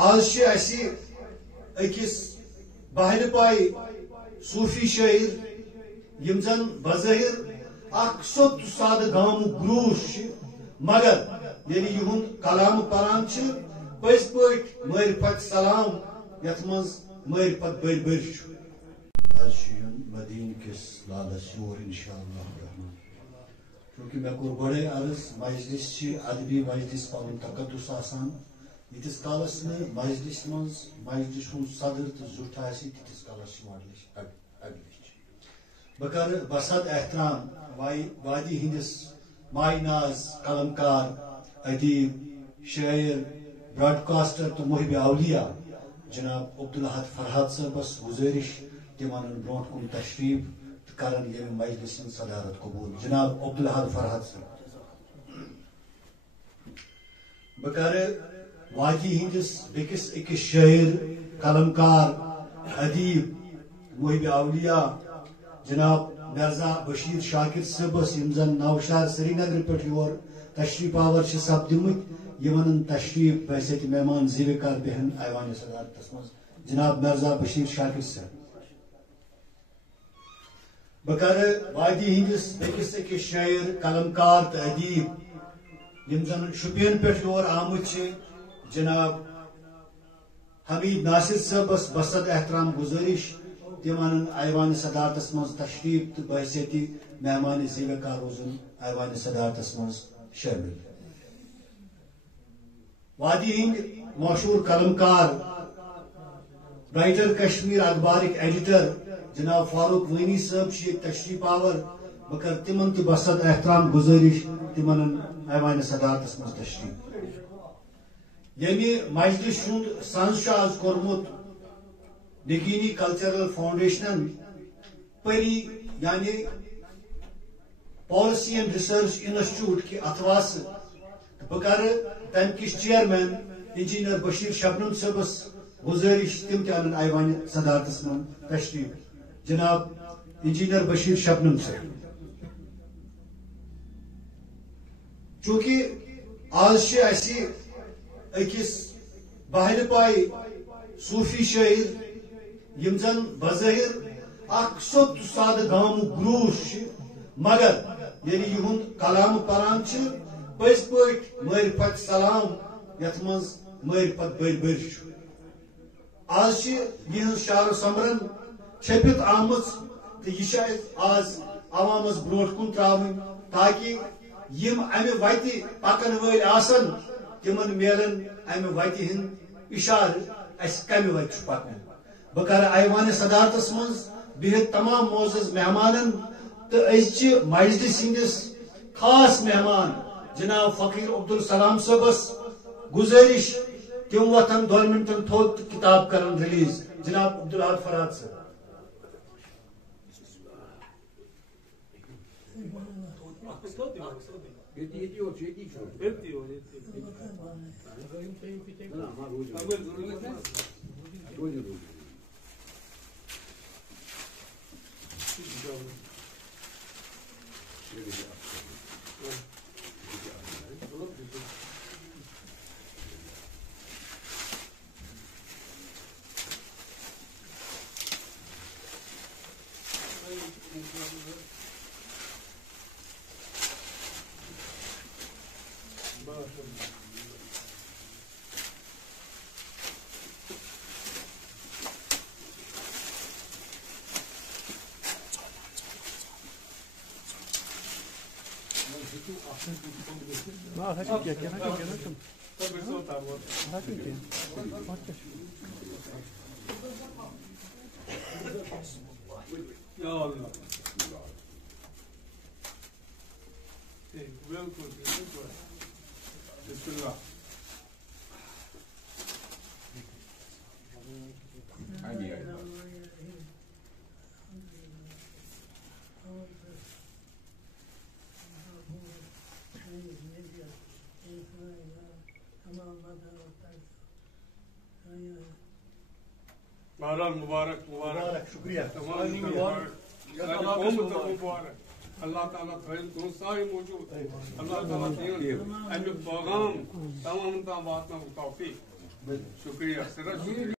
आज अकिस बाहर पाई सूफी शायर यम जन बज़ाहिर सोत साद गाम ग्रूस मगर ये युंद कलाम परान पज पे मारिफत सलाम यथ मज मारिफत बड़ बड़ मदीन किस लालस योर इंशाअल्लाह रहमान क्योंकि मैं कोर बड़े अर्ज मजलिस अदबी मजलिस पन तकदुस आसान यिस कालस में मजलिस मजलिस सदर तो जुट तिस कालस अगलिश बह कर बसद एहतराम वादी हिंदिस मायनाज कलमकार अदीब शायर ब्रॉडकास्टर तो मुहिब अवलिया जनाब अब्दुल अहद फरहाद साहबस गुजारिश तिम ब्रोह कुन तशरीफ तो करन ये मजलिस सदारत कबूल जनाब अब्दुल अहद फरहाद साहब बह कर वादी हिंदिस बेकिस अकिस शायर कलमकार अदीब मुहिब अवलिया जनाब मिर्जा बशीर शाकिर साहबस यम जन नौशार श्रीनगर पे योर तशरीफ आवर सपदिमुत यमन तशरीफ बहसत मेहमान जीविकार बहन ऐवान सदारत मज जनाब मिर्जा बशीर शाकिर साहब बह कर वादी हिंदिस बेकिस अकिस शायर कलमकार तो अदीब यम जन शुपियन पे योर आमुत जनाब हमीद नासिर साहबस बसद एहतराम गुजारिश तिम ऐवान सदारत मज तशरीफ तो बहसत मेहमान जीविकार रोजन ऐवान सदारत मज शामिल वादी हिंद मशहूर कलमकार राइटर कश्मीर अखबार एडिटर जनाब फारूक वैनी साहब तशरीफ आवर बह कर तिमन तो बसद एहतराम गुजारिश तिम ऐवान सदारत मज तशरीफ यमि मजलिस संज आज कोर्मुत निगीनी कल्चरल फाउंडेशन परी यानी पॉलिसी एंड रिसर्च इंस्टीट्यूट की अथवास बह कर तम किस चेयरमैन इंजीनियर बशीर शबनम साहबस गुजारिश तिम तन ऐवान सदारत मन तशरीफ जनाब इंजीनियर बशीर शबनम साहब चूंकि आज अकिस बाहर पाई सूफी शायर यम जन बज़ाहिर सोत साद गाम ग्रूस मगर ये युंद कलाम परान पज पे मारिफत सलाम यथ मज मारिफत बड़ बड़ आज यह शार समरन छपित आमच तो यह आज अवामस ब्रोह कुन त्रावन ताकि यम अमे वत पकन वल आसन तिमन मेलन अमे वत हिंद इशार कमे वत पकन बह कर ऐवान सदारत मज बिहित तमाम मोअज़्ज़ज़ मेहमान तो मजलिस हिंदिस खास मेहमान जनाब फकीर अब्दुल सलाम साहबस गुजारिश तिम वथन 2 मिनटन थोद किताब करन रिलीज जनाब अब्दुल अहद फरहाद साहब बहरहाल मुबारक मुबारक शुक्रिया अल्लाह ताला तुम सारे मौजूद अल्लाह ताला अमिक पैगाम तमाम तौफीक शुक्रिया सर शुक्रिया